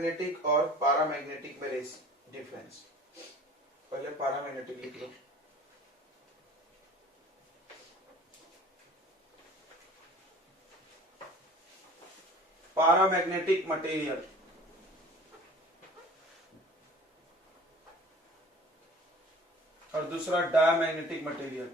Magnetic और पारामैग्नेटिक में difference. पहले पारामैग्नेटिक लिख लो। पारामैग्नेटिक मटेरियल और दूसरा डायमैग्नेटिक मटेरियल।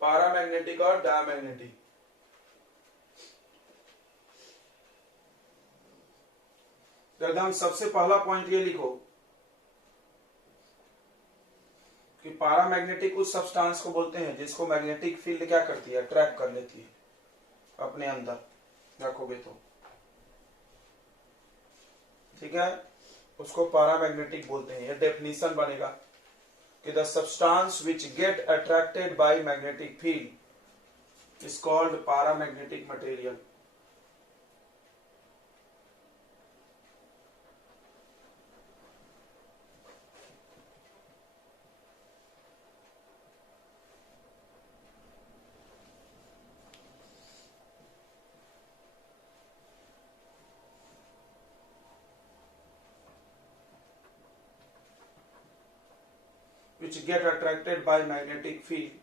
पारामैग्नेटिक और डायमैग्नेटिक। तो एकदम सबसे पहला पॉइंट ये लिखो कि पारामैग्नेटिक उस सब्सटेंस को बोलते हैं जिसको मैग्नेटिक फील्ड क्या करती है, अट्रैक्ट कर लेती है अपने अंदर रखोगे तो, ठीक है, उसको पारामैग्नेटिक बोलते हैं। ये डेफिनेशन बनेगा कि the substance which get attracted by magnetic field is called paramagnetic material. Which get attracted by magnetic field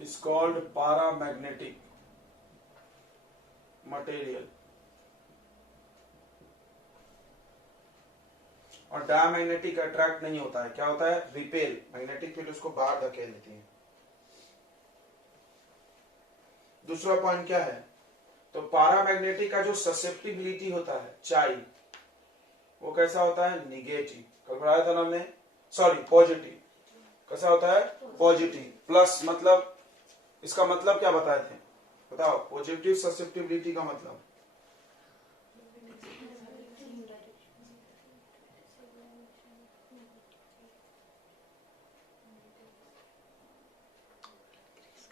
is called paramagnetic material. और डायमैग्नेटिक अट्रैक्ट नहीं होता है, क्या होता है, रिपेल, मैग्नेटिक फील्ड उसको बाहर धकेल देती है। दूसरा पॉइंट क्या है, तो पारामैग्नेटिक का जो ससेप्टिबिलिटी होता है चाई, वो कैसा होता है, निगेटिव। कल पढ़ाया था ना हमने, सॉरी पॉजिटिव। कैसा होता है, पॉजिटिव। प्लस मतलब इसका मतलब क्या बताए थे, बताओ, पॉजिटिव ससेप्टिबिलिटी का मतलब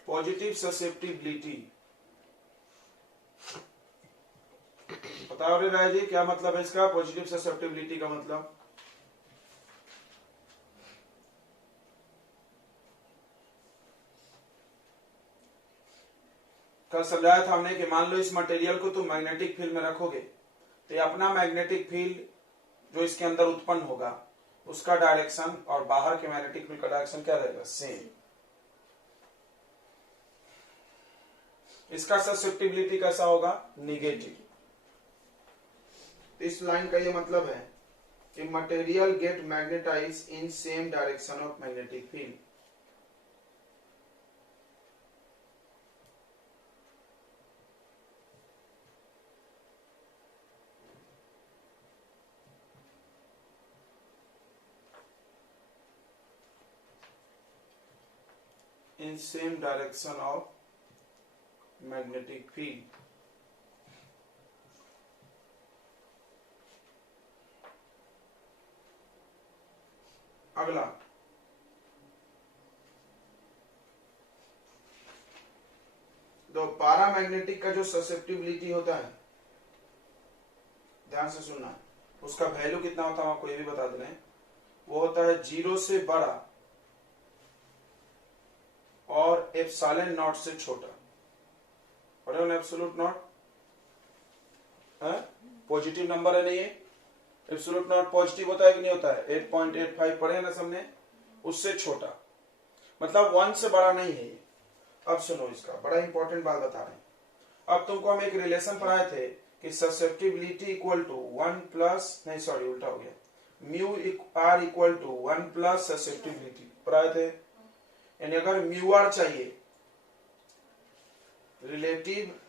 पॉजिटिव ससेप्टिबिलिटी। बताओ रे राय जी, क्या मतलब है इसका, पॉजिटिव ससेप्टिबिलिटी का मतलब? कल समझाया था हमने कि मान लो इस मटेरियल को तुम मैग्नेटिक फील्ड में रखोगे तो ये अपना मैग्नेटिक फील्ड जो इसके अंदर उत्पन्न होगा उसका डायरेक्शन और बाहर के मैग्नेटिक फील्ड का डायरेक्शन क्या रहेगा, सेम। इसका ससेप्टिबिलिटी कैसा होगा, निगेटिव। इस लाइन का ये मतलब है कि material get magnetize in same direction of magnetic field. in same direction of magnetic field. अगला तो पारामैग्नेटिक का जो ससेप्टिबिलिटी होता है, ध्यान से सुनना, उसका वैल्यू कितना होता है आपको ये भी बता देना है। वो होता है 0 से बड़ा और एप्सिलॉन नॉट से छोटा। पढ़े हो ना एब्सोल्यूट नॉट, पॉजिटिव नंबर है नहीं है, एब्सोल्यूट नॉट पॉजिटिव होता है कि नहीं होता है, 8.85 पढ़े ना सबने, उससे छोटा, मतलब 1 से बड़ा नहीं है ये। अब सुनो, इसका बड़ा इंपॉर्टेंट बात बता रहे हैं। अब तुमको हम एक रिलेशन पढ़ाए थे कि ससेप्टिबिलिटी इक्वल टू 1 प्लस, नहीं सॉरी उल्टा हो गया, mu r equal to 1 plus susceptibility पढ़ाए थे। यानी अगर म्यू आर चाहिए, रिलेटिव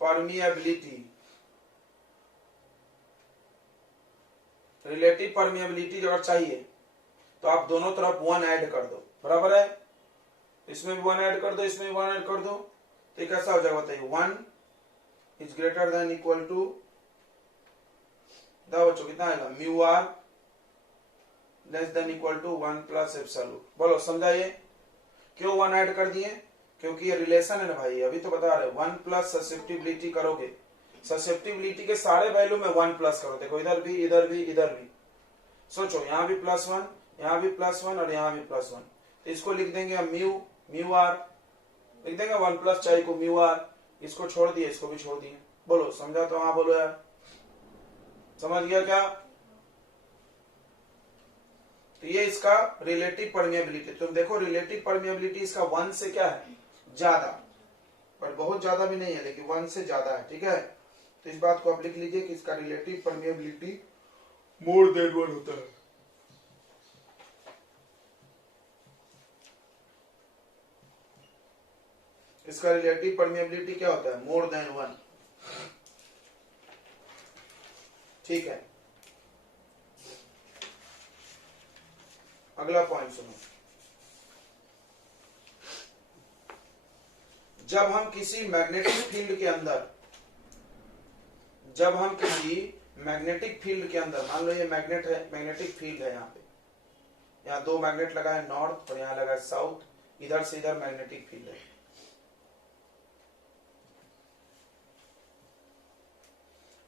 परमिएबिलिटी, रिलेटिव परमिएबिलिटी अगर चाहिए तो आप दोनों तरफ 1 ऐड कर दो, बराबर है, इसमें भी 1 ऐड कर दो, इसमें भी 1 ऐड कर दो, तो ये कैसा हो जाएगा बताइए, 1 is greater than equal to, बताओ बच्चों कितना आएगा, mu r less than equal to 1 plus epsilon. बोलो समझाइए, क्यों 1 ऐड कर दिए, क्योंकि ये रिलेशन है ना भाई, अभी तो बता रहे 1 प्लस ससेप्टिबिलिटी करोगे, ससेप्टिबिलिटी के सारे वैल्यू में 1 प्लस करो। देखो इधर भी, इधर भी, इधर भी, सोचो यहाँ भी +1, यहाँ भी +1 और यहाँ भी +1, तो इसको लिख देंगे हम म्यू आर, लिख देंगे 1 प्लस चाहे को म्यू आर, इसको छोड़ दिए, इसको भी छोड़ दिए। बोलो समझा तो हाँ बोलो यार, समझ गया क्या? तो ये इसका रिलेटिव परमिएबिलिटी। तुम देखो रिलेटिव परमिएबिलिटी इसका 1 से क्या है, ज्यादा, पर बहुत ज्यादा भी नहीं है, लेकिन 1 से ज्यादा है, ठीक है। तो इस बात को आप लिख लीजिए कि इसका रिलेटिव परमिएबिलिटी मोर देन 1 होता है। इसका रिलेटिव परमिएबिलिटी क्या होता है, मोर देन 1, ठीक है। अगला पॉइंट सुनो, जब हम किसी मैग्नेटिक फील्ड के अंदर, जब हम किसी मैग्नेटिक फील्ड के अंदर, मान लो ये मैग्नेट है, मैग्नेटिक फील्ड है, यहाँ पे, यहाँ 2 मैग्नेट लगा है नॉर्थ और यहाँ लगा है साउथ, इधर से इधर मैग्नेटिक फील्ड है।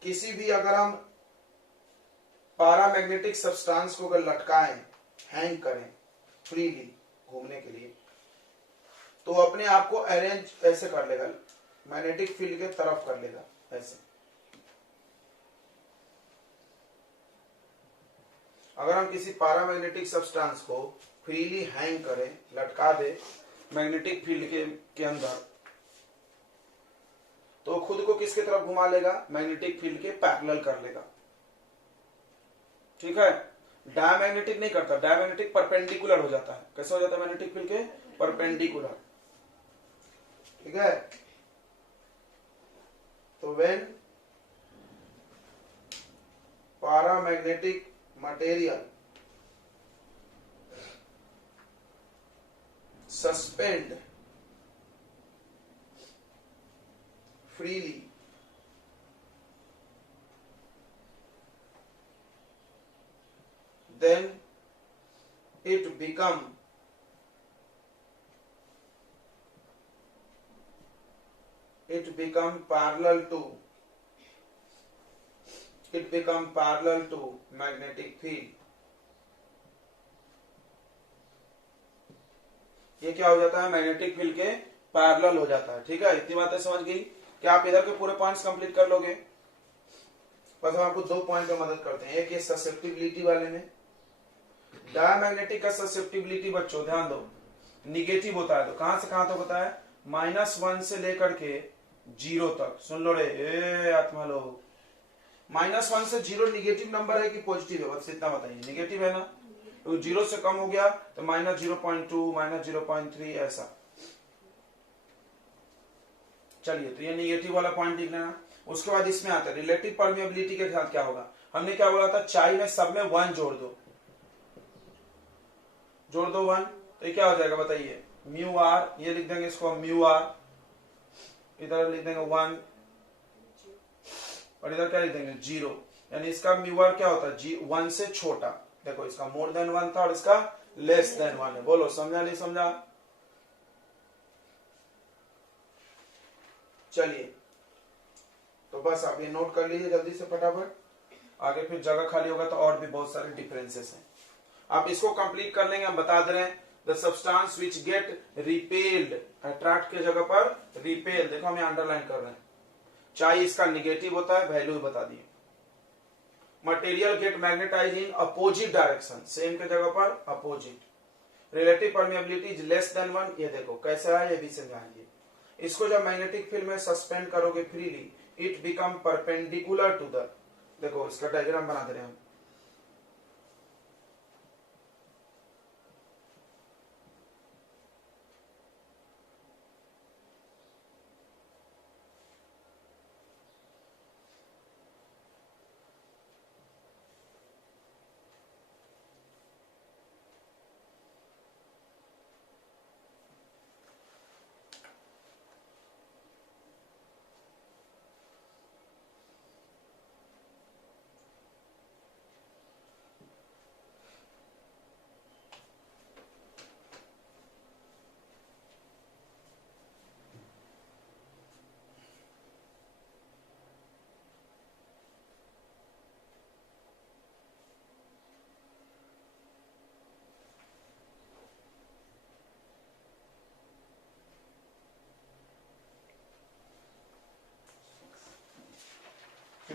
किसी भी अगर हम पैरामैग्नेटिक सब्सटेंस को अगर लटकाएं, हैंग करें फ्रीली घूमने के लिए, तो अपने आप को अरेंज ऐसे कर लेगा, मैग्नेटिक फील्ड के तरफ कर लेगा ऐसे। अगर हम किसी पैरामैग्नेटिक सब्सटेंस को फ्रीली हैंग करें, लटका दे मैग्नेटिक फील्ड के अंदर, तो खुद को किसके तरफ घुमा लेगा, मैग्नेटिक फील्ड के पैरेलल कर लेगा, ठीक है। डायमैग्नेटिक नहीं करता, डायमैग्नेटिक परपेंडिकुलर हो जाता है। कैसे हो जाता है मैग्नेटिक फील्ड के परपेंडिकुलर, ठीक है। तो when paramagnetic material suspend freely then it become parallel to magnetic field। ये क्या हो जाता है, मैग्नेटिक फील्ड के पैरेलल हो जाता है, ठीक है। इतनी बातें समझ गई कि आप इधर के पूरे पॉइंट्स कंप्लीट कर लोगे। बस हम आपको 2 पॉइंट में मदद करते हैं। एक ये ससेप्टिबिलिटी वाले में, डायमैग्नेटिक का ससेप्टिबिलिटी बच्चों ध्यान दो निगेटिव होता है। तो कहां से कहां तक होता है, -1 से लेकर के 0 तक। सुन लो रे ए आत्मा लोग, -1 से 0 निगेटिव नंबर है कि पॉजिटिव है, बस इतना बताइए। निगेटिव है ना, तो 0 से कम हो गया तो -0.2 -0.3 ऐसा। चलिए तो ये निगेटिव वाला पॉइंट लिख लेना। उसके बाद इसमें आता है रिलेटिव परमिएबिलिटी के साथ क्या होगा, हमने क्या बोला था, चाय में सब में 1 जोड़ दो, 1, तो ये क्या हो जाएगा बताइए, म्यू आर। ये लिख देंगे इसको म्यू आर, इधर लिख देंगे 1 और इधर क्या लिख देंगे 0, यानी इसका म्यू आर क्या होता है 1 से छोटा। देखो इसका मोर देन 1 था और इसका लेस देन 1 है। बोलो समझा नहीं समझा? चलिए तो बस आप ये नोट कर लीजिए जल्दी से फटाफट, आगे फिर जगह खाली होगा तो और भी बहुत सारे डिफरेंसेस हैं। आप इसको कंप्लीट कर लेंगे। हम बता दे रहे हैं the substance which get repelled, attract के जगह पर रिपेल, देखो हम अंडरलाइन कर रहे हैं। चाहे इसका निगेटिव होता है, वैल्यू बता दिए। Material get magnetize in opposite direction, same के जगह पर opposite. Relative permeability is less than 1, ये देखो कैसे है, ये भी समझाएंगे। इसको जब मैग्नेटिक फील्ड में सस्पेंड करोगे freely, it become perpendicular to the, देखो इसका डायग्राम बना दे रहे हैं हम।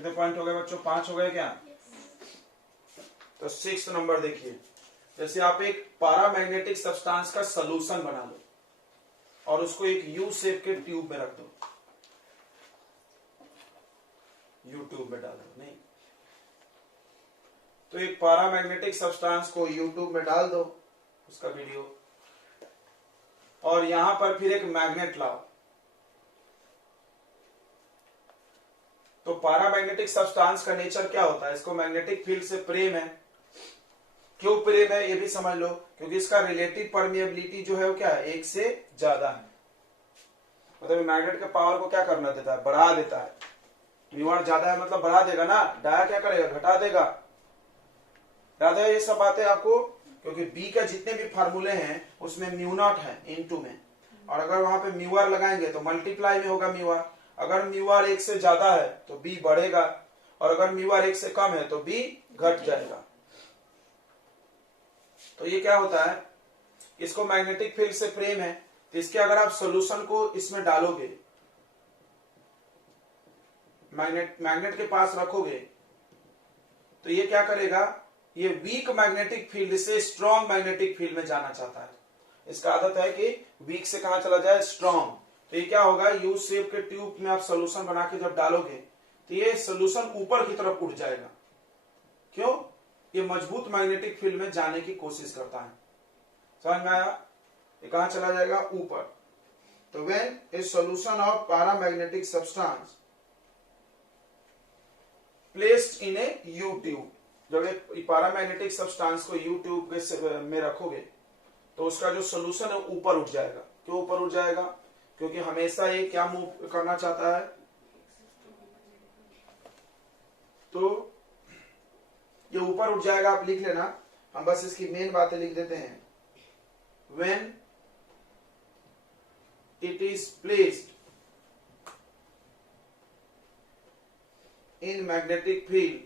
कितने पॉइंट हो गए बच्चों? 5 हो गए क्या? तो 6 नंबर देखिए, जैसे आप एक पैरामैग्नेटिक सब्सटेंस का सॉल्यूशन बना लो और उसको एक यू शेप के ट्यूब में रख दो, यू ट्यूब में डाल दो, नहीं तो एक पैरामैग्नेटिक सब्सटेंस को यू ट्यूब में डाल दो, उसका वीडियो, और यहां पर फिर एक मैग्नेट लाओ। तो पैरामैग्नेटिक सब्सटेंस का नेचर क्या होता है? इसको मैग्नेटिक फील्ड से प्रेम है। क्यों प्रेम है ये भी समझ लो, क्योंकि इसका रिलेटिव परमिएबिलिटी जो है वो क्या है? 1 से ज्यादा है। मतलब मैग्नेट के पावर को क्या करना देता है? बढ़ा देता है। म्यू ज्यादा है मतलब बढ़ा देगा ना, डाया क्या करेगा? घटा देगा। याद है ये सब बातें आपको? क्योंकि बी का जितने भी फार्मूले हैं उसमें म्यू नॉट है इनटू में, और अगर वहां पे म्यू आर लगाएंगे तो मल्टीप्लाई में होगा म्यू आर। अगर म्यू आर 1 से ज्यादा है तो बी बढ़ेगा, और अगर म्यू आर 1 से कम है तो बी घट जाएगा। तो ये क्या होता है? इसको मैग्नेटिक फील्ड से प्रेम है, तो इसके अगर आप सॉल्यूशन को इसमें डालोगे, मैग्नेट के पास रखोगे, तो ये क्या करेगा? ये वीक मैग्नेटिक फील्ड से स्ट्रॉन्ग मैग्नेटिक फील्ड में जाना चाहता है। इसका आदत है कि वीक से कहां चला जाए? स्ट्रॉन्ग। तो ये क्या होगा? यू शेप के ट्यूब में आप सोल्यूशन बना के जब डालोगे तो ये सोल्यूशन ऊपर की तरफ उठ जाएगा। क्यों? ये मजबूत मैग्नेटिक फील्ड में जाने की कोशिश करता है। समझ में आया? ये कहां चला जाएगा? ऊपर। तो when A solution of paramagnetic substance placed in A you tube, जब एक पैरामैग्नेटिक सब्सटेंस को यू ट्यूब में रखोगे तो उसका जो सोल्यूशन है ऊपर उठ जाएगा। क्यों ऊपर उठ जाएगा? क्योंकि हमेशा ये क्या मूव करना चाहता है? तो ये ऊपर उठ जाएगा। आप लिख लेना, हम बस इसकी मेन बातें लिख देते हैं। When it is placed in magnetic field,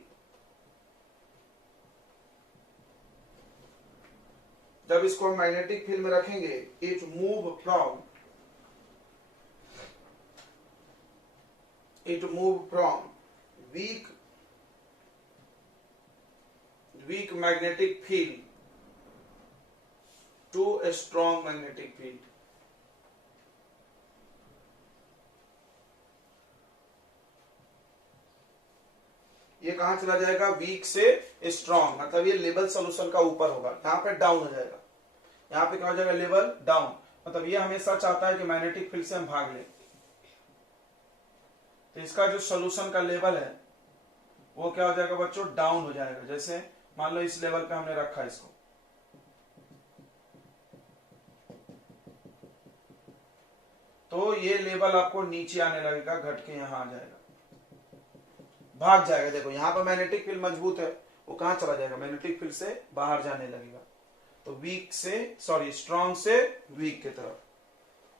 जब इसको हम मैग्नेटिक फील्ड में रखेंगे, it move from weak magnetic field to a strong magnetic field. ये कहां चला जाएगा? वीक से स्ट्रॉन्ग, मतलब ये लेवल सोल्यूशन का ऊपर होगा, यहां पे डाउन हो जाएगा। यहां पे क्या हो जाएगा? Level down. मतलब ये हमेशा चाहता है कि मैग्नेटिक फील्ड से हम भाग लें। तो इसका जो सोल्यूशन का लेवल है वो क्या हो जाएगा बच्चों? डाउन हो जाएगा। जैसे मान लो इस लेवल पे हमने रखा इसको, तो ये लेवल आपको नीचे आने लगेगा, घट के यहां आ जाएगा, भाग जाएगा। देखो यहां पर मैग्नेटिक फील्ड मजबूत है, वो कहां चला जाएगा? मैग्नेटिक फील्ड से बाहर जाने लगेगा। तो स्ट्रॉन्ग से वीक की तरफ।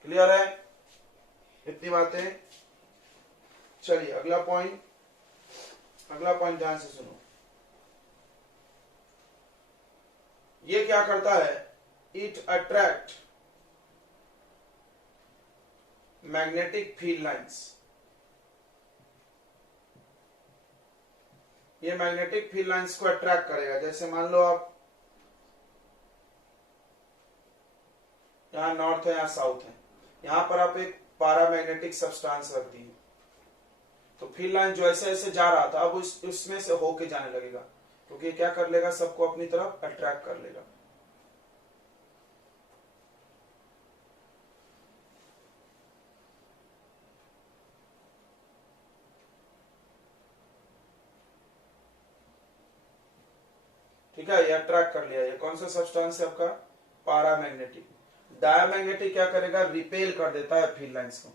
क्लियर है? इतनी बातें। चलिए अगला पॉइंट ध्यान से सुनो। ये क्या करता है? It attract magnetic field lines. ये मैग्नेटिक फील्ड लाइंस को अट्रैक्ट करेगा। जैसे मान लो आप यहां नॉर्थ है, यहां साउथ है, यहां पर आप एक पैरामैग्नेटिक सब्सटेंस रख दी, तो फील्ड लाइन जो ऐसे ऐसे जा रहा था अब उसमें से होके जाने लगेगा, क्योंकि क्या कर लेगा? सबको अपनी तरफ अट्रैक्ट कर लेगा। ठीक है, ये अट्रैक्ट कर लिया। ये कौन सा सब्सटेंस है आपका? पैरामैग्नेटिक। डायमैग्नेटिक क्या करेगा? रिपेल कर देता है फील्ड लाइंस को।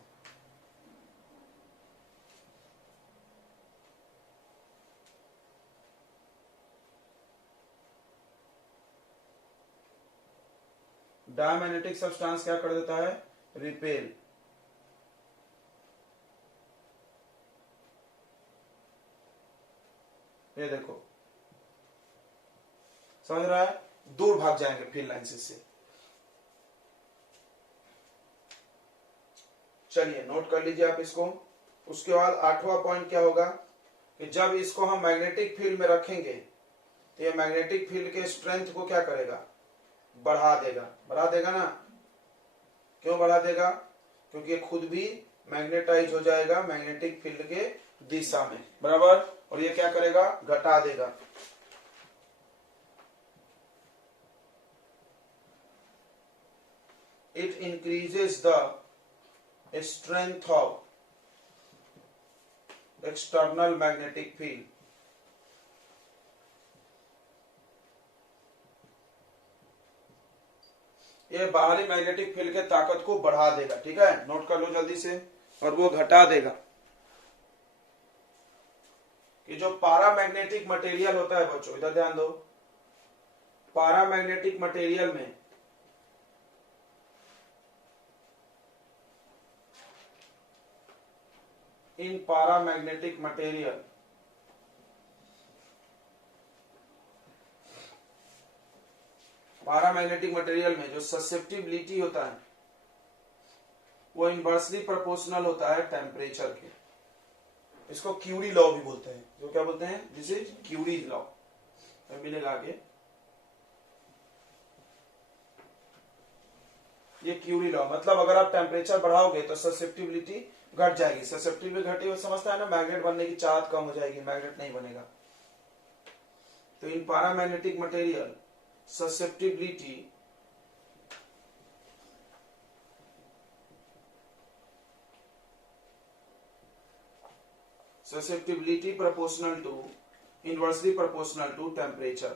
डायमैग्नेटिक सब्सटेंस क्या कर देता है? रिपेल। ये देखो, समझ रहा है? दूर भाग जाएंगे फील्ड लाइंस से। चलिए नोट कर लीजिए आप इसको। उसके बाद 8वां पॉइंट क्या होगा? कि जब इसको हम मैग्नेटिक फील्ड में रखेंगे तो ये मैग्नेटिक फील्ड के स्ट्रेंथ को क्या करेगा, बढ़ा देगा ना। क्यों बढ़ा देगा? क्योंकि ये खुद भी मैग्नेटाइज हो जाएगा मैग्नेटिक फील्ड के दिशा में, बराबर। और ये क्या करेगा, घटा देगा। It increases the strength of external magnetic field. ये बाहरी मैग्नेटिक फील्ड के ताकत को बढ़ा देगा, ठीक है, नोट कर लो जल्दी से। और वो घटा देगा कि जो पारामैग्नेटिक मटेरियल होता है बच्चों, इधर ध्यान दो, पारामैग्नेटिक मटेरियल में इन पारामैग्नेटिक मटेरियल में जो ससेप्टिबिलिटी होता है वो इनवर्सली प्रोपोर्शनल होता है टेम्परेचर के। इसको क्यूरी लॉ भी बोलते हैं। जो क्या बोलते हैं? This is Curie law. मिलेगा आगे, ये क्यूरी लॉ मतलब अगर आप टेम्परेचर बढ़ाओगे तो ससेप्टिबिलिटी घट जाएगी। ससेप्टिबिलिटी घटी हो समझता है ना, मैग्नेट बनने की चाहत कम हो जाएगी, मैग्नेट नहीं बनेगा। तो इन पारामैग्नेटिक material susceptibility proportional to inversely proportional to temperature।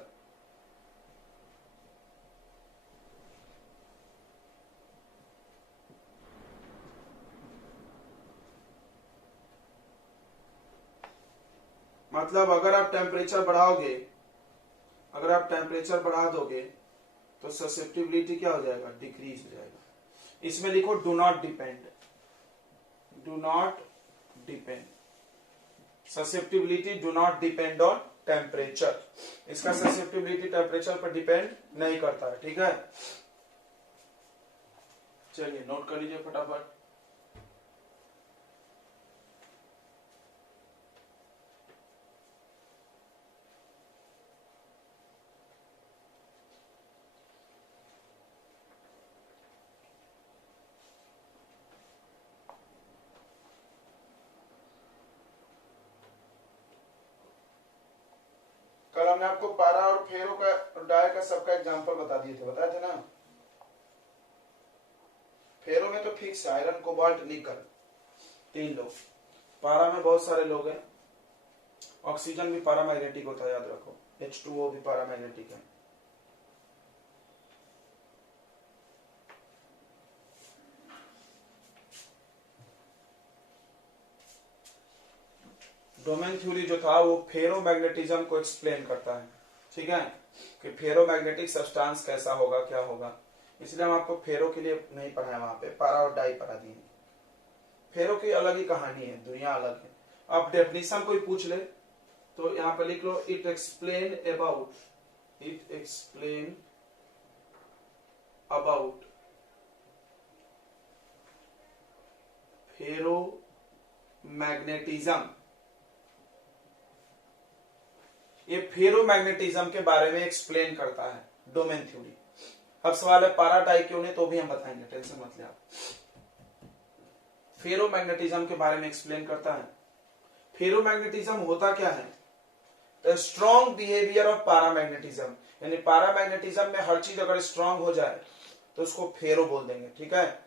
मतलब अगर आप टेम्परेचर बढ़ा दोगे तो ससेप्टिबिलिटी क्या हो जाएगा, डिक्रीज हो जाएगा। इसमें लिखो do not depend. Susceptibility do not depend on temperature. इसका ससेप्टिबिलिटी टेम्परेचर पर डिपेंड नहीं करता है, ठीक है। चलिए नोट कर लीजिए फटाफट। कल हमने आपको पारा और फेरो का और डाई का सबका एग्जांपल बता दिए थे, बताए थे ना। फेरो में तो फिक्स है, आयरन कोबाल्ट निकल, 3 लोग। पारा में बहुत सारे लोग हैं। ऑक्सीजन भी पारामैग्नेटिक होता है, याद रखो। H2O भी पारामैग्नेटिक है। डोमेन थ्योरी जो था वो फेरोमैग्नेटिज्म को एक्सप्लेन करता है, ठीक है, कि फेरोमैग्नेटिक सब्सटेंस कैसा होगा, क्या होगा। इसलिए हम आपको फेरो के लिए नहीं पढ़ाया, वहां पे पारा और डाई पढ़ा दिए। फेरो की अलग ही कहानी है, दुनिया अलग है। अब डेफिनेशन कोई पूछ ले तो यहाँ पे लिख लो, इट एक्सप्लेन अबाउट फेरोमैग्नेटिज्म। ये फेरोमैग्नेटिज्म के बारे में एक्सप्लेन करता है डोमेन थ्योरी। अब सवाल है पारा डाई क्यों नहीं, तो भी हम बताएंगे, टेंशन मत ले आप। फेरोमैग्नेटिज्म के बारे में एक्सप्लेन करता है। फेरोमैग्नेटिज्म होता क्या है? द स्ट्रॉन्ग बिहेवियर ऑफ पारामैग्नेटिज्म, यानी पारामैग्नेटिज्म में हर चीज अगर स्ट्रॉन्ग हो जाए तो उसको फेरो बोल देंगे, ठीक है।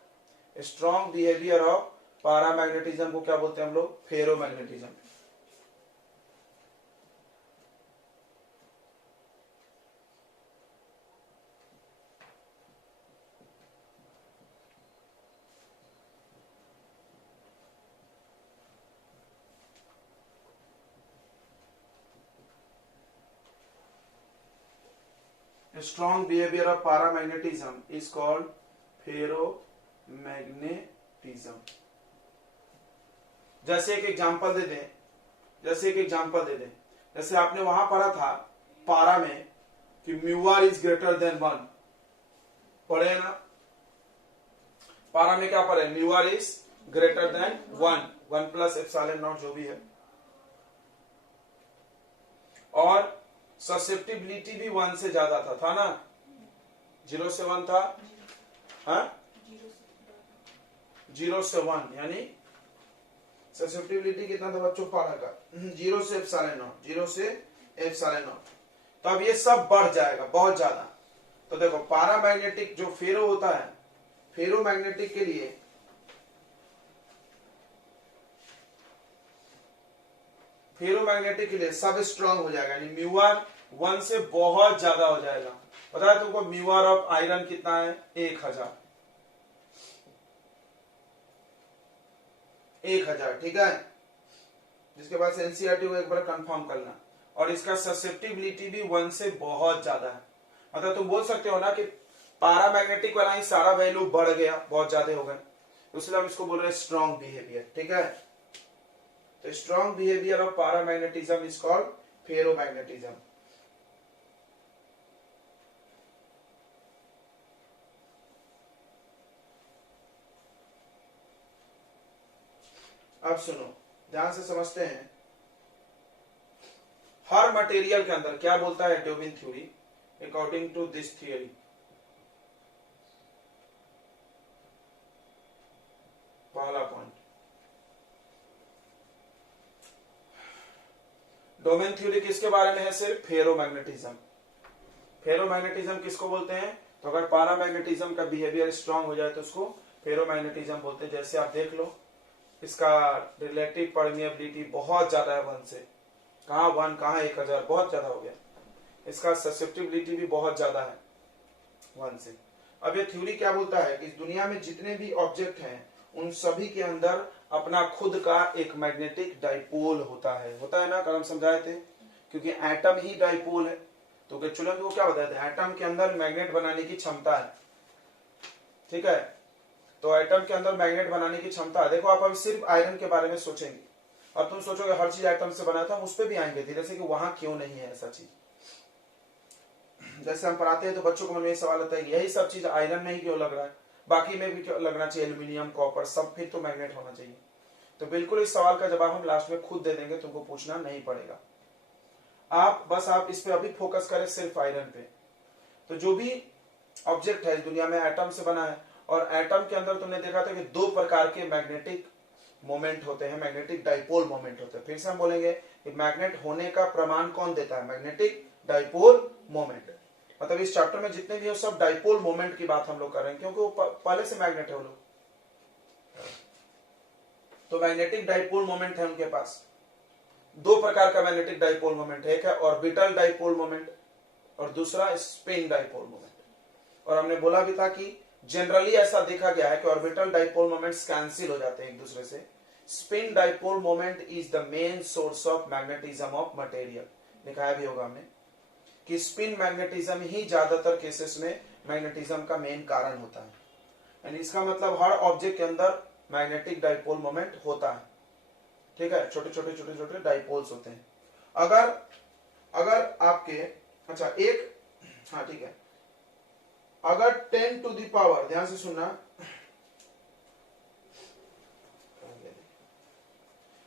स्ट्रॉन्ग बिहेवियर ऑफ पारामैग्नेटिज्म को क्या बोलते हैं हम लोग? Ferromagnetism. Strong behavior of paramagnetism is called ferromagnetism। जैसे एक एग्जांपल दे दें, जैसे आपने वहां पढ़ा था पारा में कि म्यूआर इज ग्रेटर देन 1, पढ़े ना? पारा में क्या पढ़े? Mu r is greater than 1 plus epsilon not जो भी है। और ससेप्टिबिलिटी भी 1 से ज्यादा था ना? 0 से 1 था, हाँ 0 से 1, यानी ससेप्टिबिलिटी कितना था बच्चों? पारा का 0 से एप्सिलॉन नॉट, 0 से एप्सिलॉन नॉट। तो अब ये सब बढ़ जाएगा बहुत ज्यादा। तो देखो पारामैग्नेटिक जो फेरो होता है, फेरोमैग्नेटिक के लिए सब स्ट्रांग हो जाएगा, यानी म्यू आर 1 से बहुत ज्यादा हो जाएगा। पता है तुमको म्यू आर ऑफ आयरन कितना है? 1000, ठीक है। जिसके पास एनसीईआरटी को एक बार कंफर्म करना। और इसका ससेप्टिबिलिटी भी 1 से बहुत ज्यादा है। मतलब तुम बोल सकते हो ना कि पारामैग्नेटिक वाला ही सारा वैल्यू बढ़ गया, बहुत ज्यादा हो गए, इसलिए हम इसको बोल रहे हैं स्ट्रॉन्ग बिहेवियर, ठीक है। तो strong behaviour of paramagnetism is called ferromagnetism. अब सुनो, ध्यान से समझते हैं। हर मटेरियल के अंदर क्या बोलता है domain theory? According to this theory, पहला पॉइंट, डोमेन थ्योरी किसके बारे में है? सिर्फ फेरोमैग्नेटिज्म। फेरोमैग्नेटिज्म किसको बोलते हैं? तो अगर पारामैग्नेटिज्म का बिहेवियर स्ट्रांग हो जाए तो उसको फेरोमैग्नेटिज्म बोलते हैं। जैसे आप देख लो, इसका रिलेटिव परमिएबिलिटी बहुत ज्यादा है 1 से, कहा 1 कहा 1000, बहुत ज्यादा हो गया। इसका ससेप्टिबिलिटी भी बहुत ज्यादा है 1 से। अब ये थ्योरी क्या बोलता है कि इस दुनिया में जितने भी ऑब्जेक्ट हैं उन सभी के अंदर अपना खुद का एक मैग्नेटिक डाइपोल होता है ना? कल हम समझाए थे, क्योंकि एटम ही डाइपोल है। तो गेर्चुलियन को क्या बताया था? एटम के अंदर मैग्नेट बनाने की क्षमता है, ठीक है। तो एटम के अंदर मैग्नेट बनाने की क्षमता है। देखो आप अभी सिर्फ आयरन के बारे में सोचेंगे, अब तुम सोचोगे हर चीज एटम से बना था, उस पर भी आएंगे धीरे से कि वहां क्यों नहीं है ऐसा चीज। जैसे हम पढ़ाते हैं तो बच्चों को मन में सवाल आता है कि यही सब चीज आयरन में ही क्यों लग रहा है, बाकी में भी क्यों लगना चाहिए, एल्यूमिनियम, कॉपर, सब फिर तो मैग्नेट होना चाहिए। तो बिल्कुल इस सवाल का जवाब हम लास्ट में खुद दे देंगे, तुमको पूछना नहीं पड़ेगा। आप इस पे अभी फोकस करें सिर्फ आयरन पे। तो जो भी ऑब्जेक्ट है इस दुनिया में एटम से बना है, और एटम के अंदर तुमने देखा था कि 2 प्रकार के मैग्नेटिक मोमेंट होते हैं, मैग्नेटिक डाइपोल मोमेंट होते हैं। फिर से हम बोलेंगे कि मैग्नेट होने का प्रमाण कौन देता है? Magnetic dipole moment. मतलब इस चैप्टर में जितने भी हो सब डाइपोल मोमेंट की बात हम लोग कर रहे हैं, क्योंकि वो पहले से मैग्नेट है वो लोग। तो मैग्नेटिक डाइपोल मोमेंट है उनके पास। 2 प्रकार का मैग्नेटिक डाइपोल मोमेंट है, एक है ऑर्बिटल डाइपोल मोमेंट और दूसरा स्पिन डाइपोल मोमेंट। और हमने बोला भी था कि जनरली ऐसा देखा गया है कि ऑर्बिटल डाइपोल मोमेंट्स कैंसिल हो जाते हैं एक दूसरे से। Spin dipole moment is the main source of magnetism of material. दिखाया भी होगा हमने कि स्पिन मैग्नेटिज्म ही ज्यादातर केसेस में मैग्नेटिज्म का मेन कारण होता है। यानी इसका मतलब हर ऑब्जेक्ट के अंदर मैग्नेटिक डाइपोल मोमेंट होता है, ठीक है। छोटे छोटे डाइपोल्स होते हैं। अगर आपके अच्छा एक, हाँ ठीक है, अगर 10 टू द पावर, ध्यान से सुनना,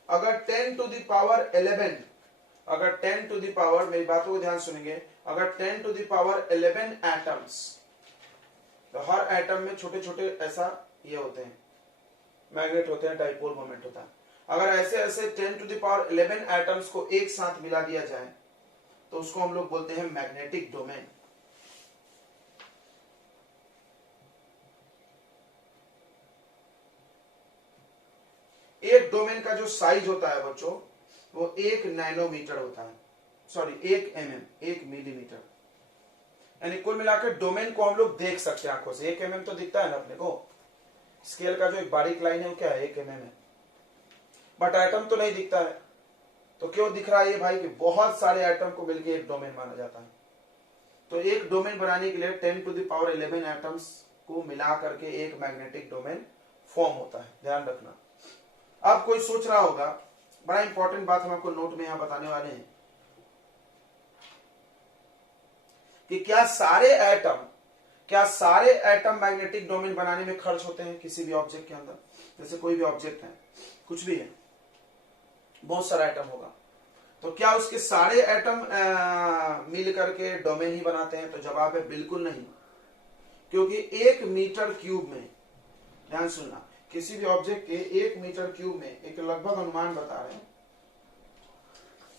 अगर 10 टू द पावर 11, अगर 10 टू द पावर, मेरी बातों को ध्यान सुनेंगे, अगर 10 टू द पावर 11 एटम्स, तो हर एटम में छोटे छोटे ऐसा ये होते हैं, मैग्नेट होते हैं, डाइपोल मोमेंट होता है। अगर ऐसे ऐसे 10 टू द पावर 11 एटम्स को एक साथ मिला दिया जाए तो उसको हम लोग बोलते हैं मैग्नेटिक डोमेन। एक डोमेन का जो साइज होता है बच्चों वो 1 नैनोमीटर होता है, सॉरी 1 mm, 1 मिलीमीटर। यानी कुल मिलाकर डोमेन को हम लोग देख सकते हैं आंखों से। 1 mm तो दिखता है ना अपने को, स्केल का जो एक बारीक लाइन है वो क्या है? 1 mm है। बट एटम तो नहीं दिखता है। तो क्यों दिख रहा है ये भाई? कि बहुत सारे एटम को मिलकर एक डोमेन माना जाता है। तो एक डोमेन बनाने के लिए 10 टू द पावर 11 एटम्स को मिला करके एक मैग्नेटिक डोमेन फॉर्म होता है, ध्यान रखना। अब कोई सोच रहा होगा, बड़ा इंपॉर्टेंट बात हम आपको नोट में यहां बताने वाले हैं कि क्या सारे एटम मैग्नेटिक डोमेन बनाने में खर्च होते हैं किसी भी ऑब्जेक्ट के अंदर? जैसे कोई भी ऑब्जेक्ट है, कुछ भी है, बहुत सारा एटम होगा, तो क्या उसके सारे एटम मिल करके डोमेन ही बनाते हैं? तो जवाब है बिल्कुल नहीं, क्योंकि 1 मीटर क्यूब में, ध्यान सुनना, किसी भी ऑब्जेक्ट के 1 मीटर क्यूब में एक लगभग अनुमान बता रहे हैं,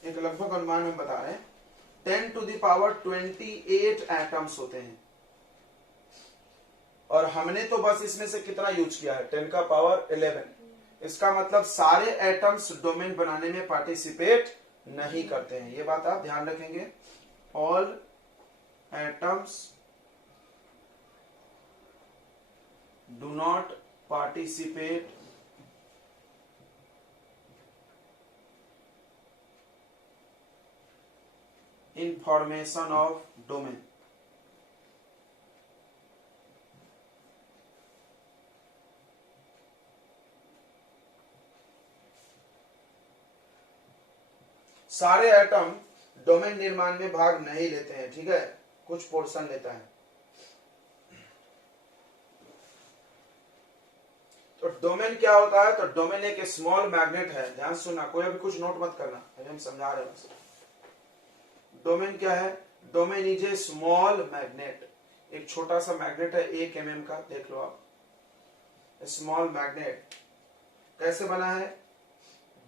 एक लगभग अनुमान हम बता रहे हैं 10 to the power 28 एटम्स होते हैं, और हमने तो बस इसमें से कितना यूज किया है? 10 का पावर 11। इसका मतलब सारे एटम्स डोमेन बनाने में पार्टिसिपेट नहीं करते हैं, ये बात आप ध्यान रखेंगे। All atoms do not participate in formation of domain. सारे एटम डोमेन निर्माण में भाग नहीं लेते हैं, ठीक है, कुछ पोर्शन लेता है। तो डोमेन क्या होता है? तो डोमेन एक स्मॉल मैग्नेट है, ध्यान सुनना, कोई अभी कुछ नोट मत करना, अभी हम समझा रहे हैं। डोमेन क्या है? Domain is a small magnet, एक छोटा सा मैग्नेट है 1 mm का, देख लो आप, स्मॉल मैग्नेट। कैसे बना है?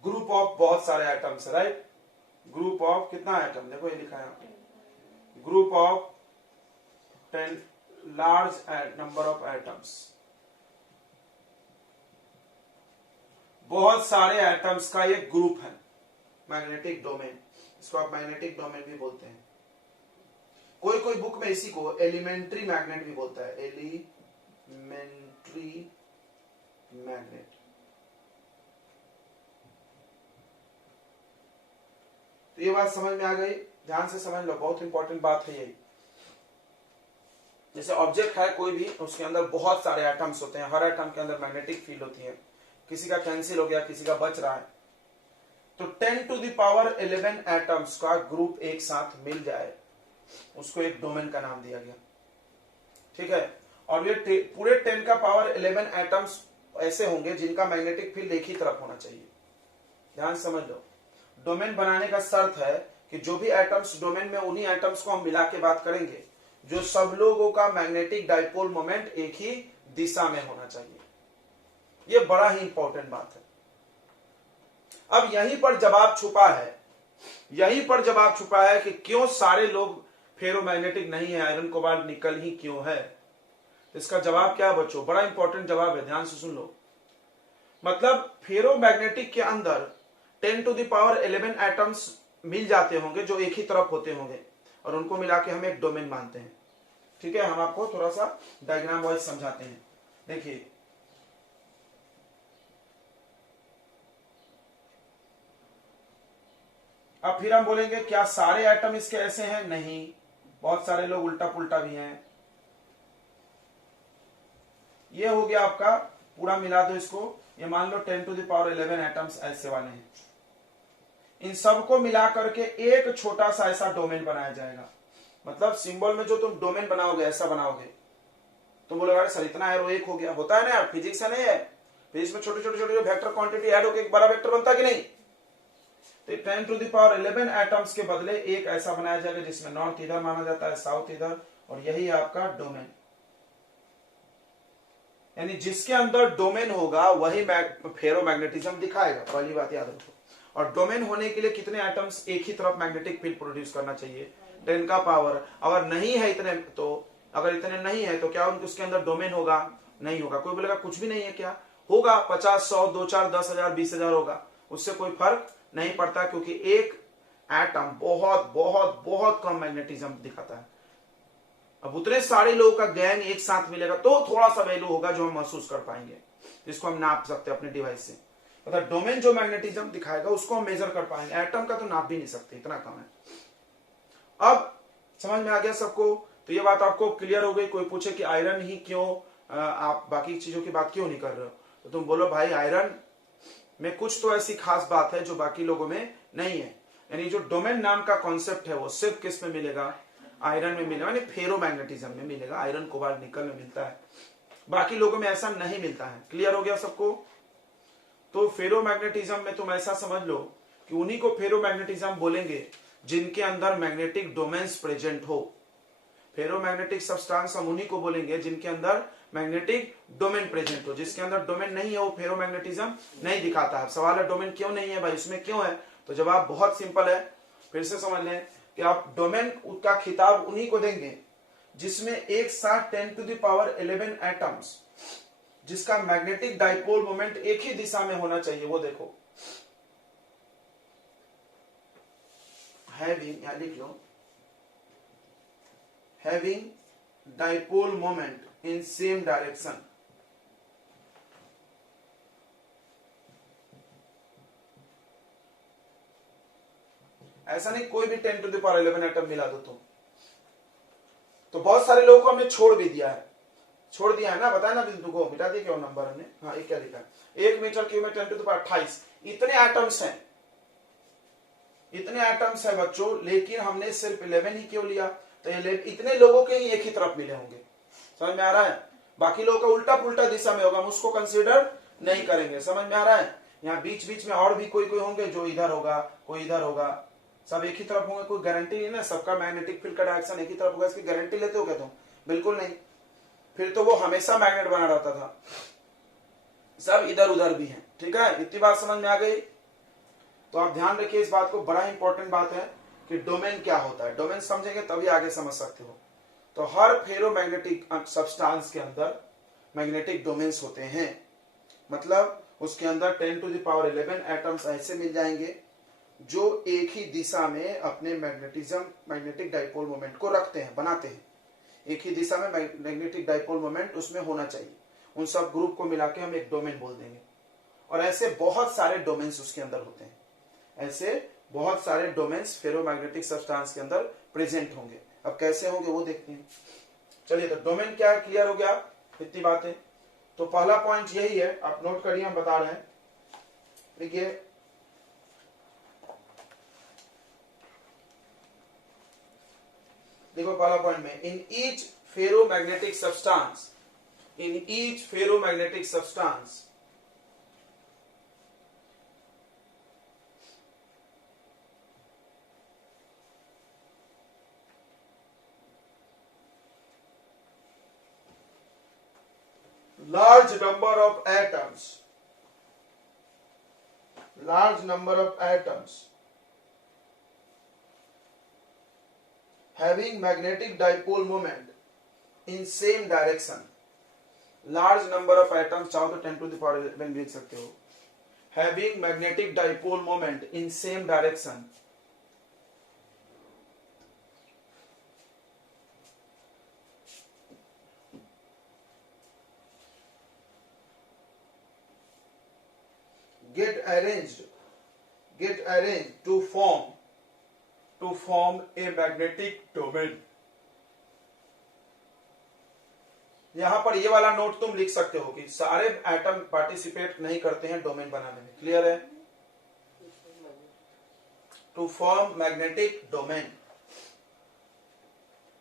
ग्रुप ऑफ बहुत सारे एटम्स, राइट, ग्रुप ऑफ कितना एटम, देखो ये लिखा है, group of 10 large number of atoms, बहुत सारे एटम्स का ये ग्रुप है, मैग्नेटिक डोमेन। इसको आप मैग्नेटिक डोमेन भी बोलते हैं। कोई कोई बुक में इसी को एलिमेंट्री मैग्नेट भी बोलता है, एलिमेंट्री मैग्नेट। तो ये बात समझ में आ गई, ध्यान से समझ लो, बहुत इंपॉर्टेंट बात है यही। जैसे ऑब्जेक्ट है कोई भी, उसके अंदर बहुत सारे एटम्स होते हैं, हर एटम के अंदर मैग्नेटिक फील्ड होती है, किसी का कैंसिल हो गया, किसी का बच रहा है, तो 10 to the power 11 एटम्स का ग्रुप एक साथ मिल जाए, उसको एक डोमेन का नाम दिया गया, ठीक है। और ये पूरे 10 का पावर 11 एटम्स ऐसे होंगे जिनका मैग्नेटिक फील्ड एक ही तरफ होना चाहिए, ध्यान समझ लो। डोमेन बनाने का शर्त है कि जो भी एटम्स डोमेन में, उन्हीं एटम्स को हम मिला के बात करेंगे जो सब लोगों का मैग्नेटिक डाइपोल मोमेंट एक ही दिशा में होना चाहिए। ये बड़ा ही इंपॉर्टेंट बात है। अब यहीं पर जवाब छुपा है, यहीं पर जवाब छुपा है कि क्यों सारे लोग फेरोमैग्नेटिक नहीं है, आयरन कोबाल्ट निकल ही क्यों है। इसका जवाब क्या है बच्चों? बड़ा इंपॉर्टेंट जवाब है, ध्यान से सुन लो। मतलब फेरोमैग्नेटिक के अंदर 10 to the power 11 एटम्स मिल जाते होंगे जो एक ही तरफ होते होंगे, और उनको मिला के हम एक डोमेन मानते हैं, ठीक है। हम आपको थोड़ा सा डायग्राम वाइज समझाते हैं, देखिए। अब फिर हम बोलेंगे क्या सारे एटम इसके ऐसे हैं? नहीं, बहुत सारे लोग उल्टा पुल्टा भी हैं। ये हो गया आपका, पूरा मिला दो इसको, ये मान लो 10 to the power 11 एटम्स ऐसे वाले हैं। इन सबको मिला करके एक छोटा सा ऐसा डोमेन बनाया जाएगा। मतलब सिंबल में जो तुम डोमेन बनाओगे, ऐसा बनाओगे, तुम बोलोगे अरे सर इतना एरो एक हो गया, होता है ना यार, फिजिक्स है नहीं है, फिजिक्स में छोटे छोटे छोटे जो वेक्टर क्वांटिटी ऐड होकर एक बड़ा वेक्टर बनता है कि नहीं। तो 10 to the power 11 एटम्स के बदले एक ऐसा बनाया जाएगा जिसमें नॉर्थ इधर माना जाता है, साउथ इधर, और यही आपका डोमेन। यानी जिसके अंदर डोमेन होगा वही फेरोमैग्नेटिज्म दिखाएगा, पहली बात याद रखो। और डोमेन होने के लिए कितने एटम्स एक ही तरफ मैग्नेटिक फील्ड प्रोड्यूस करना चाहिए? 10 का पावर। अगर नहीं है इतने, तो अगर इतने नहीं है तो क्या उसके अंदर डोमेन होगा? नहीं होगा। कोई बोलेगा कुछ भी नहीं है, क्या होगा? 50, 100, 2, 4, 10,000, 20,000 होगा, उससे कोई फर्क नहीं पड़ता, क्योंकि एक एटम बहुत बहुत बहुत कम मैग्नेटिज्म दिखाता है। अब उतने सारे लोगों का गैंग एक साथ मिलेगा तो थोड़ा सा वैल्यू होगा जो हम महसूस कर पाएंगे, जिसको हम नाप सकते हैं अपने डिवाइस से। मतलब डोमेन जो मैग्नेटिज्म दिखाएगा उसको हम मेजर कर पाएंगे, एटम का तो नाप भी नहीं सकते, इतना कम है। अब समझ में आ गया सबको? तो ये बात आपको क्लियर हो गई। कोई पूछे कि आयरन ही क्यों, आप बाकी चीजों की बात क्यों नहीं कर रहे हो, तो तुम बोलो भाई आयरन में कुछ तो ऐसी खास बात है जो बाकी लोगों में नहीं है। यानी जो डोमेन नाम का कॉन्सेप्ट है वो सिर्फ किस में मिलेगा? आयरन में मिलेगा, यानी फेरोमैग्नेटिज्म में मिलेगा। आयरन कोबाल्ट निकल में मिलता है, बाकी लोगों में ऐसा नहीं मिलता है। क्लियर हो गया सबको? तो फेरोमैग्नेटिज्म में तुम ऐसा समझ लो कि उन्हीं को फेरोमैग्नेटिज्म बोलेंगे जिनके अंदर मैग्नेटिक डोमेन्स प्रेजेंट हो। फेरोमैग्नेटिक सब्सटेंस हम उन्हीं को बोलेंगे जिनके अंदर मैग्नेटिक डोमेन प्रेजेंट हो। जिसके अंदर डोमेन नहीं है वो फेरोमैग्नेटिज्म नहीं दिखाता है। सवाल है डोमेन क्यों नहीं है भाई, इसमें क्यों है? तो जवाब बहुत सिंपल है, फिर से समझ लें कि आप डोमेन का खिताब उन्हीं को देंगे जिसमें एक साथ 10⁻11 एटम्स, जिसका मैग्नेटिक डाइपोल मोमेंट एक ही दिशा में होना चाहिए। वो देखो, हैविंग, यहां लिख लो, having dipole moment in same direction. ऐसा नहीं कोई भी 10⁻11 एटम मिला दो तो बहुत सारे लोगों को हमने छोड़ भी दिया है, छोड़ दिया है ना, बताया ना बिंदु को, मिटा दिया क्या नंबर हमने? हाँ, ये क्या लिखा है, 1 मीटर क्यूब में 10⁻28 इतने एटम्स हैं, इतने एटम्स है बच्चों, लेकिन हमने सिर्फ 11 ही क्यों लिया? तो इतने लोगों के ही एक ही तरफ मिले होंगे, समझ में आ रहा है? बाकी लोगों का उल्टा पुल्टा दिशा में होगा, हम उसको कंसीडर नहीं करेंगे, समझ में आ रहा है? यहाँ बीच बीच में और भी कोई कोई होंगे जो इधर होगा, कोई इधर होगा, सब एक ही तरफ होंगे, कोई गारंटी नहीं ना सबका मैग्नेटिक फील्ड का डायरेक्शन एक ही तरफ होगा, इसकी गारंटी लेते हो क्या तुम? बिल्कुल नहीं, फिर तो वो हमेशा मैग्नेट बना रहता था। सब इधर उधर भी हैं, ठीक है? इतनी बात समझ में आ गई? तो आप ध्यान रखिए इस बात को, बड़ा इंपॉर्टेंट बात है कि डोमेन क्या होता है। डोमेन समझेंगे तभी आगे समझ सकते हो। तो हर फेरोमैग्नेटिक सब्सटेंस के अंदर मैग्नेटिक डोमेन्स होते हैं, मतलब उसके अंदर 10⁻11 एटम्स ऐसे मिल जाएंगे जो एक ही दिशा में अपने मैग्नेटिक डाइपोल मोमेंट को रखते हैं, बनाते हैं। एक ही दिशा में मैग्नेटिक डाइपोल मोमेंट उसमें होना चाहिए। उन सब ग्रुप को मिला के हम एक डोमेन बोल देंगे। और ऐसे बहुत सारे डोमेन्स उसके अंदर होते हैं, ऐसे बहुत सारे डोमेन्स फेरोमैग्नेटिक सब्सटेंस के अंदर प्रेजेंट होंगे। अब कैसे होंगे वो देखते हैं। चलिए, तो डोमेन क्या है, क्लियर हो गया इतनी बातें? तो पहला पॉइंट यही है, आप नोट करिए, हम बता रहे हैं। देखिए, देखो पहला पॉइंट में, in each ferromagnetic substance, in each ferromagnetic substance large number of atoms, large number of atoms having magnetic dipole moment in same direction, large number of atoms, चाहो तो 10⁻11 लिख सकते हो, having magnetic dipole moment in same direction, get arranged to form a magnetic domain। यहां पर ये वाला note तुम लिख सकते हो कि सारे एटम पार्टिसिपेट नहीं करते हैं डोमेन बनाने में, क्लियर है? To form magnetic domain,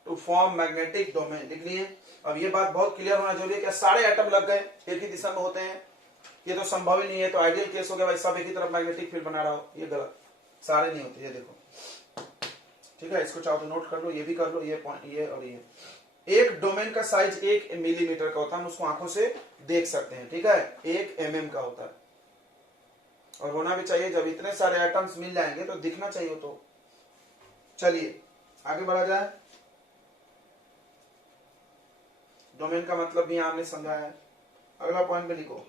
to form magnetic domain लिख लिए। अब ये बात बहुत क्लियर होना जरूरी है, क्या सारे एटम लग गए एक ही दिशा में होते हैं? ये तो संभव ही नहीं है। तो आइडियल केस हो गया भाई सब एक ही तरफ मैग्नेटिक फील्ड बना रहा हो, ये गलत, सारे नहीं होते। ये देखो, ठीक है, इसको चाहो तो नोट कर लो, ये भी कर लो, ये पॉइंट, ये और ये। एक डोमेन का साइज 1 मिलीमीटर का होता है, हम उसको आंखों से देख सकते हैं, ठीक है? 1 mm का होता है, और होना भी चाहिए। जब इतने सारे एटम्स मिल जाएंगे तो दिखना चाहिए। तो चलिए आगे बढ़ा जाए। डोमेन का मतलब भी आपने समझाया है। अगला पॉइंट में लिखो,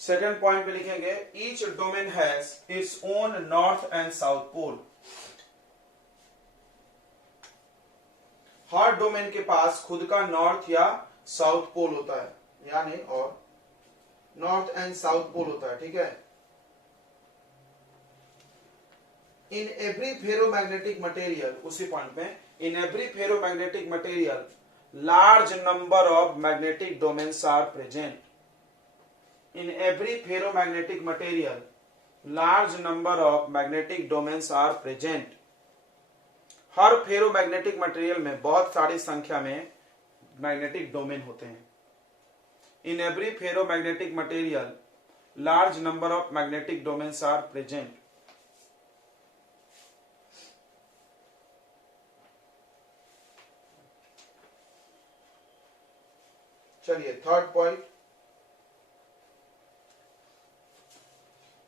सेकेंड पॉइंट पे लिखेंगे, each domain has its own north and south pole. हर डोमेन के पास खुद का नॉर्थ या साउथ पोल होता है, यानी और नॉर्थ एंड साउथ पोल होता है, ठीक है? इन एवरी फेरोमैग्नेटिक मटेरियल, उसी पॉइंट में, in every ferromagnetic material large number of magnetic domains are present. In every ferromagnetic material, large number of magnetic domains are present. हर फेरोमैग्नेटिक मटेरियल में बहुत सारी संख्या में मैग्नेटिक डोमेन होते हैं। In every ferromagnetic material large number of magnetic domains are present. चलिए third point,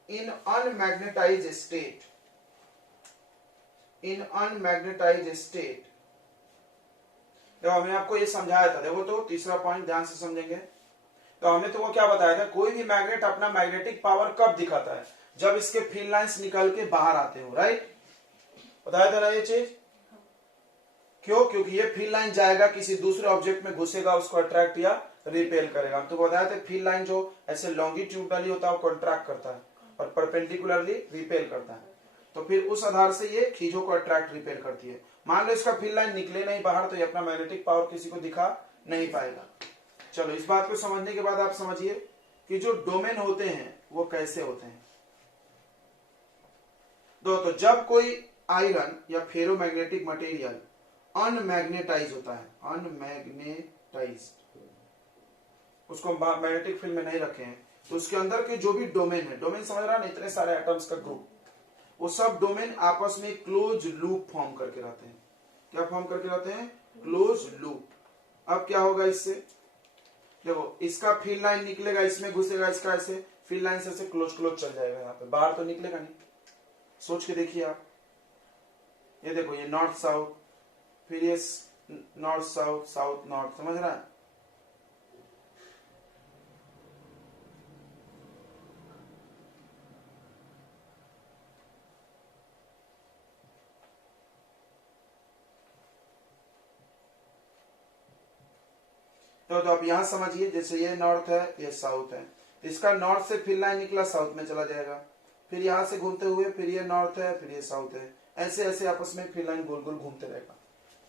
in unmagnetized state, in unmagnetized state, देखो हमने आपको ये समझाया था, देखो तो तीसरा पॉइंट ध्यान से समझेंगे। तो हमने तो वो क्या बताया था, कोई भी मैग्नेट अपना मैग्नेटिक पावर कब दिखाता है, जब इसके फील्ड लाइंस निकल के बाहर आते हो, राइट, बताया था ना ये चीज। क्यों? क्योंकि ये फील्ड लाइन जाएगा किसी दूसरे ऑब्जेक्ट में घुसेगा, उसको अट्रैक्ट या रिपेल करेगा। तो बताया था फील्ड लाइन जो ऐसे लॉन्गिट्यूडनली होता है वो कॉन्ट्रैक्ट करता है और परपेंडिकुलरली रिपेल करता है। तो फिर उस आधार से ये खींचों को अट्रैक्ट रिपेल करती है। मान लो इसका फील्ड लाइन निकले नहीं बाहर, तो ये अपना मैग्नेटिक पावर किसी को दिखा नहीं पाएगा। चलो इस बात को समझने के बाद आप समझिए कि जो डोमेन होते हैं वो कैसे होते हैं। तो जब कोई आयरन या फेरोमैग्नेटिक मटेरियल अनमैग्नेटाइज होता है, अनमैग्नेटाइज, उसको मैग्नेटिक फील्ड में नहीं रखे हैं, तो उसके अंदर के जो भी डोमेन है, डोमेन समझ रहा है, इतने सारे एटम्स का ग्रुप, वो सब डोमेन आपस में क्लोज लूप फॉर्म करके रहते हैं। क्या फॉर्म करके रहते हैं? Close loop. अब क्या होगा इससे, देखो इसका फील्ड लाइन निकलेगा, इसमें घुसेगा, इसका ऐसे फील्ड लाइन से क्लोज क्लोज चल जाएगा, यहाँ पे बाहर तो निकलेगा नहीं। सोच के देखिए आप, ये देखो ये नॉर्थ साउथ, फिर ये नॉर्थ साउथ, साउथ नॉर्थ, समझ रहा है। तो आप यहां समझिए, जैसे ये नॉर्थ है, ये साउथ है, इसका नॉर्थ से फील्ड लाइन निकला, साउथ में चला जाएगा, फिर यहां से घूमते हुए फिर ये नॉर्थ है, फिर ये साउथ है, ऐसे ऐसे आपस में फील्ड लाइन गोल गोल घूमते रहेगा।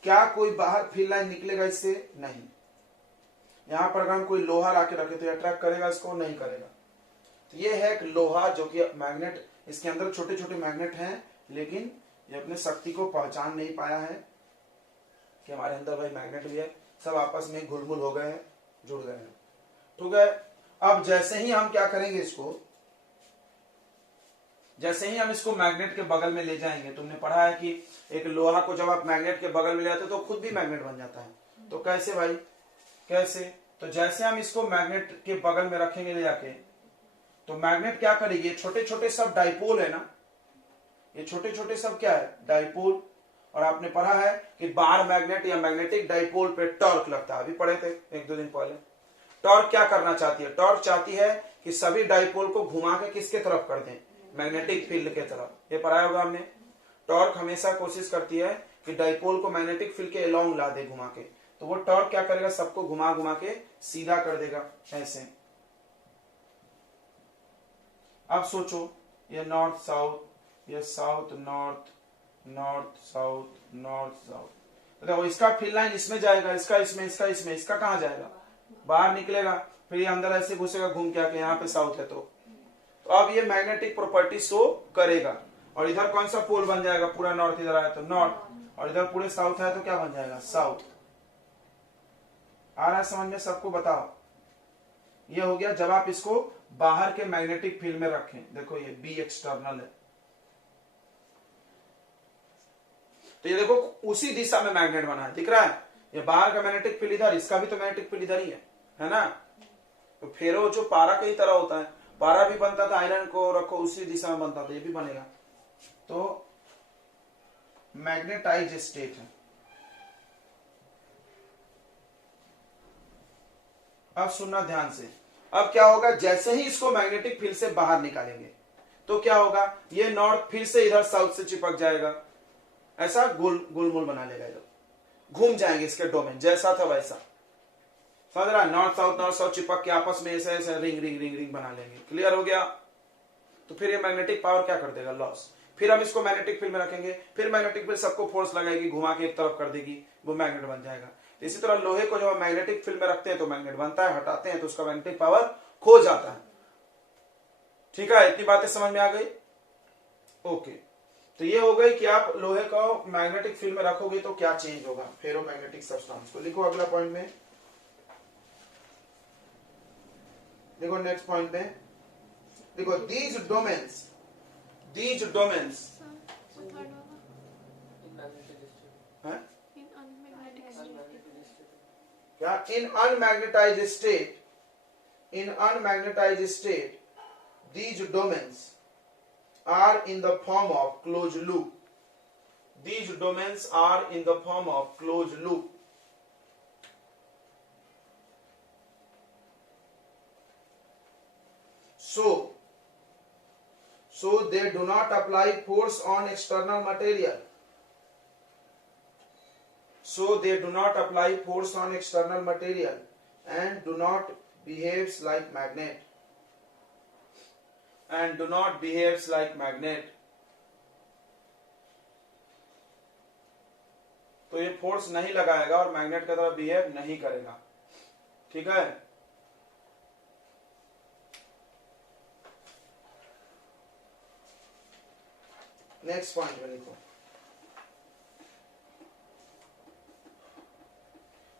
क्या कोई बाहर फील्ड लाइन निकलेगा इससे? नहीं। यहां पर अगर हम कोई लोहा लाके रखे तो अट्रैक्ट करेगा इसको? नहीं करेगा। तो ये है एक लोहा जो कि मैग्नेट, इसके अंदर छोटे छोटे मैग्नेट हैं, लेकिन ये अपने शक्ति को पहचान नहीं पाया है कि हमारे अंदर भाई मैग्नेट भी है, सब आपस में घुलमुल हो गए हैं, जुड़ गए हैं, ठीक है। अब जैसे ही हम क्या करेंगे इसको, जैसे ही हम इसको मैग्नेट के बगल में ले जाएंगे, तुमने पढ़ा है कि एक लोहा को जब आप मैग्नेट के बगल में ले जाते हो तो खुद भी मैग्नेट बन जाता है। तो कैसे भाई, कैसे? तो जैसे हम इसको मैग्नेट के बगल में रखेंगे ले जाके, तो मैग्नेट क्या करेगी, ये छोटे छोटे सब डाइपोल है ना, ये छोटे छोटे सब क्या है? डाइपोल। और आपने पढ़ा है कि बार मैग्नेट या मैग्नेटिक डाइपोल पे टॉर्क लगता है, अभी पढ़े थे एक दो दिन पहले। टॉर्क क्या करना चाहती है? टॉर्क चाहती है कि सभी डाइपोल को घुमा के किसके तरफ कर दें? मैग्नेटिक फील्ड के तरफ। ये पढ़ाया होगा हमने। टॉर्क हमेशा कोशिश करती है कि डाइपोल को मैग्नेटिक फील्ड के अलोंग ला दे घुमा के, तो वो टॉर्क क्या करेगा? सबको घुमा घुमा के सीधा कर देगा ऐसे। अब सोचो, ये नॉर्थ साउथ, ये south north, north south, north south, देखो इसका फील्ड लाइन इसमें जाएगा, इसका इसमें, इसका इसमें, इसका कहां जाएगा? बाहर निकलेगा, फिर ये अंदर ऐसे घुसेगा घूम के आके, यहाँ पे साउथ है तो अब ये मैग्नेटिक प्रॉपर्टी शो करेगा। और इधर कौन सा पोल बन जाएगा? पूरा नॉर्थ इधर आया तो नॉर्थ, और इधर पूरे साउथ है तो क्या बन जाएगा? साउथ। आ रहा है समझ में सबको? बताओ। ये हो गया जब आप इसको बाहर के मैग्नेटिक फील्ड में रखें। देखो ये बी एक्सटर्नल है, तो ये देखो उसी दिशा में मैग्नेट बना है, दिख रहा है? ये बाहर का मैग्नेटिक फील्ड इधर, इसका भी तो मैग्नेटिक फील्ड इधर ही है ना। तो फेरो जो पारा का ही तरह होता है, पारा भी बनता था, आयरन को रखो उसी दिशा में बनता था, ये भी बनेगा। तो मैग्नेटाइज स्टेट है। अब सुनना ध्यान से, अब क्या होगा, जैसे ही इसको मैग्नेटिक फील्ड से बाहर निकालेंगे तो क्या होगा, ये नॉर्थ फिर से इधर साउथ से चिपक जाएगा, ऐसा गोलमोल बना लेगा, इधर घूम जाएंगे इसके डोमेन, जैसा था वैसा। समझ रहा है? नॉर्थ साउथ चिपक के आपस में ऐसे ऐसे रिंग रिंग रिंग रिंग बना लेंगे। क्लियर हो गया? तो फिर ये मैग्नेटिक पावर क्या कर देगा? लॉस। फिर हम इसको मैग्नेटिक फील्ड में रखेंगे, फिर मैग्नेटिक फील्ड सबको फोर्स लगाएगी, घुमा के एक तरफ कर देगी, वो मैग्नेट बन जाएगा। इसी तरह लोहे को जब हम मैग्नेटिक फील्ड में रखते हैं तो मैग्नेट बनता है, हटाते हैं तो उसका मैग्नेटिक पावर खो जाता है। ठीक है, इतनी बातें समझ में आ गई? ओके, तो ये हो गई कि आप लोहे का मैग्नेटिक फील्ड में रखोगे तो क्या चेंज होगा फेरोमैग्नेटिक सब्सटेंस को। लिखो अगला पॉइंट में, देखो नेक्स्ट पॉइंट में देखो, दीज डोमेन्स क्या, इन unmagnetized state these domains are in the form of closed loop. These domains are in the form of closed loop. So they do not apply force on external material. So they do not apply force on external material and do not behaves like magnet. And do not behaves like magnet. तो ये force नहीं लगाएगा और magnet की तरह behave नहीं करेगा, ठीक है। नेक्स्ट पॉइंट में लिखो,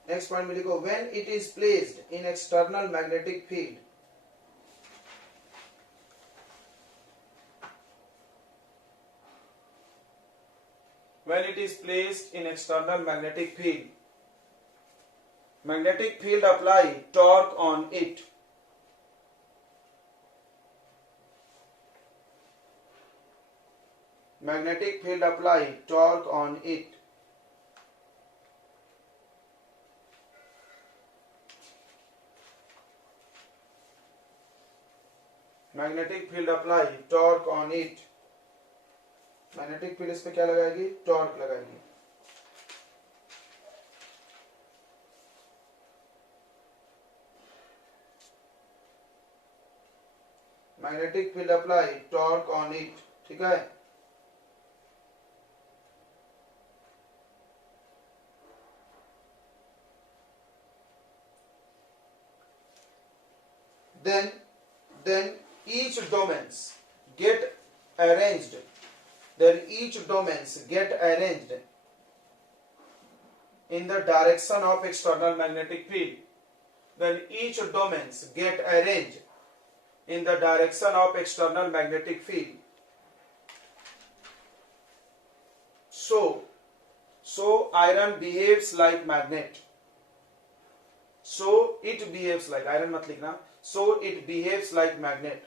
नेक्स्ट पॉइंट में लिखो, when it is placed in external magnetic field, when it is placed in external magnetic field apply torque on it. Magnetic field apply torque on it. Magnetic field apply torque on it. Magnetic field इस पे क्या लगाएगी, torque लगाएगी। Magnetic field apply torque on it, ठीक है। then each domains get arranged in the direction of external magnetic field. Then each domains get arranged in the direction of external magnetic field. So iron behaves like magnet. So it behaves like, iron मत लिखना, so it behaves like magnet.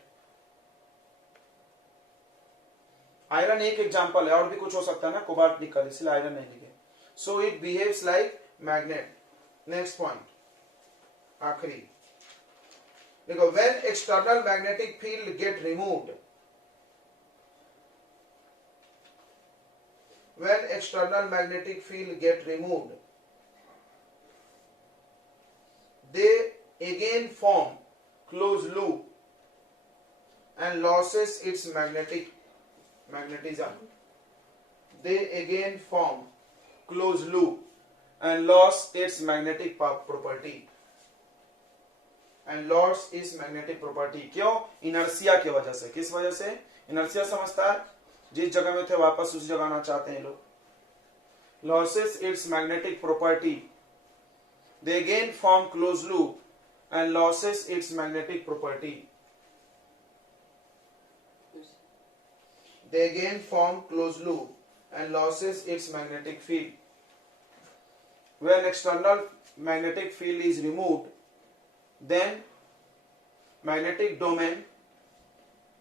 Iron एक example है, और भी कुछ हो सकता है ना, कोबाल्ट निकल, इसलिए आयरन नहीं लिखे। So it behaves like magnet. Next point, आखिरी देखो, when external magnetic field get removed, when external magnetic field get removed, they again form closed loop and loses its magnetism. They again form closed loop and lost its magnetic property. And lost its magnetic property. क्यों? Inertia की वजह से। किस वजह से? Inertia समझता है, जिस जगह में थे वापस उस जगह आना चाहते हैं लोग। Loses its magnetic property. They again form closed loop and loses its magnetic property. They again form closed loop and loses its magnetic field. When external magnetic field is removed, then magnetic domain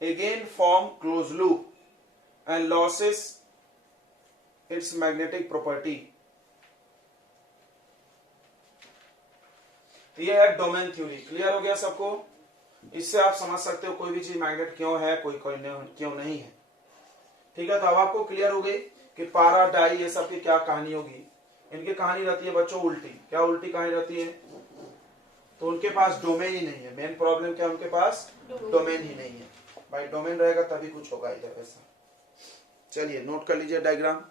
again form closed loop and loses its magnetic property. ये है domain theory. Clear हो गया सबको? इससे आप समझ सकते हो कोई भी चीज मैग्नेट क्यों है, कोई क्यों नहीं है। ठीक है, तो अब आपको क्लियर हो गई कि पारा डाई ये सब की क्या कहानी होगी। इनकी कहानी रहती है बच्चों उल्टी। क्या उल्टी कहानी रहती है? तो उनके पास डोमेन ही नहीं है। मेन प्रॉब्लम क्या, उनके पास डोमेन ही नहीं है। भाई डोमेन रहेगा तभी कुछ होगा इधर। वैसा चलिए नोट कर लीजिए डायग्राम।